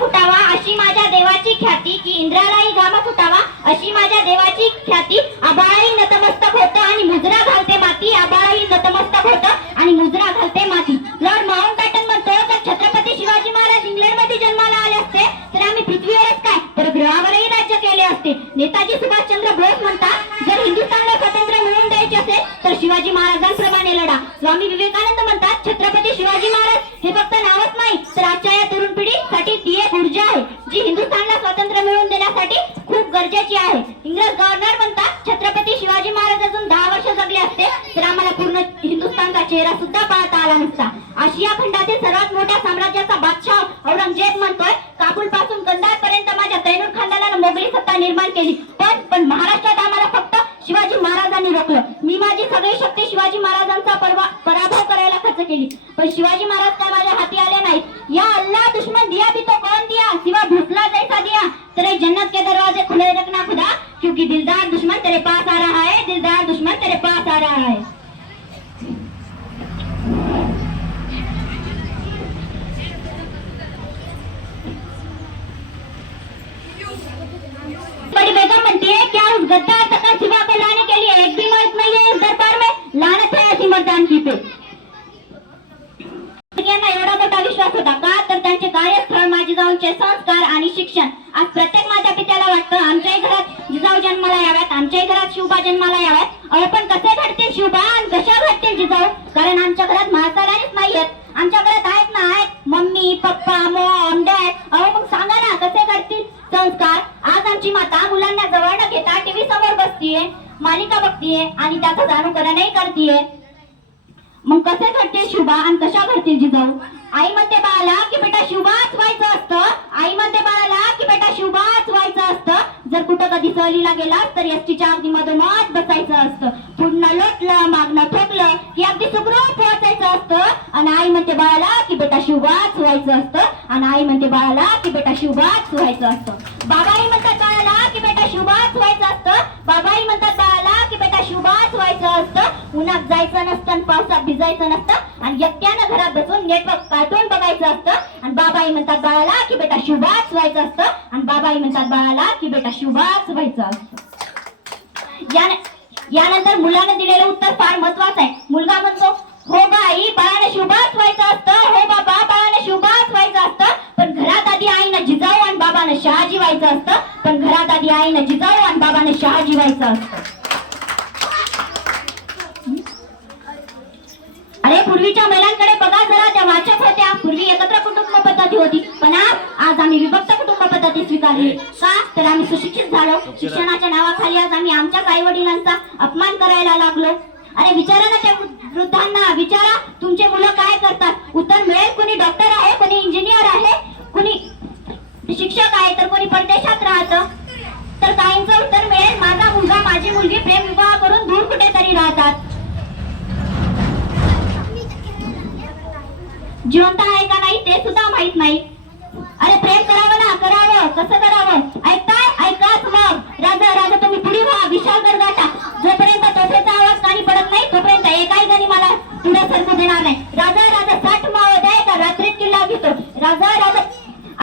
फुटावा अशी माझ्या देवाची ख्याती की इंद्रालाही घामा फुटावा अशी माझ्या देवाची ख्याती. आबाळाही नतमस्तक होतं आणि मुजरा घालते माती आबाळाही नतमस्तक होतं आणि मुजरा घालते माती. लॉर्ड माउंट बॅटन म्हणतो तर छत्रपती शिवाजी महाराज इंग्लंडमध्ये जन्माला आले असते तर आम्ही पृथ्वीवरच काय तर ग्रहावरही राज्य केले असते. नेताजी सुभाषचंद्र बोस म्हणतात जर हिंदुस्थानला स्वातंत्र्य मिळवून द्यायचे असेल तर शिवाजी महाराजांप्रमाणे लढा. स्वामी विवेकानंद म्हणतात छत्रपती शिवाजी फक्त नाही. तर आजच्या या तरुण पिढीसाठी ती एक ऊर्जा आहे जी हिंदुस्थानला स्वातंत्र्य मिळवून देण्यासाठी खूप गरजेची आहे. इंग्रज गव्हर्नर म्हणतात छत्रपती शिवाजी महाराज अजून दहा वर्ष जगले असते तर आम्हाला पूर्ण हिंदुस्थानचा चेहरा सुद्धा पाहता आला नसता. आशिया खंडातील सर्वात मोठ्या साम्राज्याचा बादशाह औरंगजेब म्हणतोय काबूल पासून कंदार पर्यंत माझ्या तैनूर खानदानानं मोगली सत्ता निर्माण केली. पण पण महाराष्ट्रात आम्हाला फक्त शिवाजी महाराजांनी रोखलं. मी माझी सगळी शक्ती शिवाजी महाराजांचा परवा पराभव करायला केली. पण शिवाजी महाराज काय माझ्या हाती आले नाहीत. या अल्लाह दुश्मन दिया भी तो कौन दिया? सिवा भूसला जैसा दिया. तेरे जन्नत के दरवाजे खुले रखना खुदा, क्योंकि दिलदार दुश्मन तेरे पास आ रहा है, दिलदार दुश्मन तेरे पास आ रहा है. बड़ी बेगम म्हणते क्या उस गद्दार तथा शिवा को लाने के लिए एक भी मर्द नहीं है इस दरबार में? लानत है ऐसी मर्दानगी पे. विश्वास होता का तर त्यांचे कार्यस्थळ माझी जाऊनचे संस्कार आणि शिक्षण. आज प्रत्येक माझ्या पित्याला वाटतं आमच्याही घरात जिजाऊ जन्माला याव्यात आमच्याही घरात शिवबा जन्माला याव्यात. अर्पण पण कसे घडतील शिवबा आणि कशा घडतील जिजाऊ? कारण आमच्या घरात म्हातारानीच नाही आहेत आमच्या घरात आहेत ना आहेत. मम्मी पप्पा मॉम डॅड अहो मग सांगा ना कसे घडतील? संस्कार? आज आमची माता मुलांना जवळ न घेता टीव्ही समोर बसतीये मालिका बघतीये आणि त्याचं अनुकरणही करतीये. मग कसे घडतील शुभा आणि कशा घडतील जिजाऊ? आई म्हणते बाळाला की बेटा शुभाच व्हायचं असतं. आई म्हणते बाळाला की बेटा शुभाच व्हायचं असतं. जर कुठं कधी सहलीला गेला तर एसटीच्या अगदी मधोमध बसायचं असतं. पुढनं लोटलं मागणं ठोकलं की अगदी सुखरूप पोहोचायचं असतं. आणि आई म्हणते बाळाला की बेटा शुभाच व्हायचं असतं. आणि आई म्हणते बाळाला की बेटा शुभाच व्हायचं असतं. बाबाई म्हणतात बाळाला की बेटा शुभाच व्हायचं असतं. बाबाई म्हणतात बाळाला की बेटा शुभाच व्हायचं असतं. उन्हात जायचं नसतं आणि पावसात भिजायचं नसतं आणि एकट्यानं घरात बसून नेटवर्क कार्टून बघायचं असतं. आणि बाबाई म्हणतात बाळाला की बेटा शुभाच व्हायचं असतं. आणि बाबाई म्हणतात बाळाला की बेटा शुभाच व्हायचं असतं. या यानंतर मुलानं दिलेलं उत्तर फार महत्वाचं आहे. मुलगा म्हणतो हो बाई बाळाने शुभाच व्हायचं असतं. हो बाबा बाळाने शुभाच व्हायचं असतं. पण घरात आधी आईनं जिजाऊ आणि बाबानं शहाजी व्हायचं असतं. पण घरात आधी आईनं जिजाऊ आणि बाबाने शहाजी व्हायचं असतं. अरे पूर्वीच्या महिलांकडे बघा जरा त्या वाचक होत्या. पूर्वी एकत्र कुटुंब पद्धती होती. पण आज आम्ही विभक्त कुटुंब पद्धती स्वीकारली. का? तर आम्ही सुशिक्षित झालो. शिक्षणाच्या नावाखाली आज आम्ही आमच्या आई वडिलांचा अपमान करायला लागलो. अरे विचारा ना त्या वृद्धांना. विचारा तुमचे मुलं काय करतात? उत्तर मिळेल. कोणी डॉक्टर आहे? कोणी इंजिनियर आहे? कोणी शिक्षक आहे? तर कोणी परदेशात राहतं. तर काहींचं उत्तर मिळेल. माझा मुलगा माझी मुलगी प्रेम विवाह करून दूर कुठेतरी राहतात. जिवंत आहे का नाही ते सुद्धा माहीत नाही. अरे प्रेम करावं ना करावं. कसं करावं?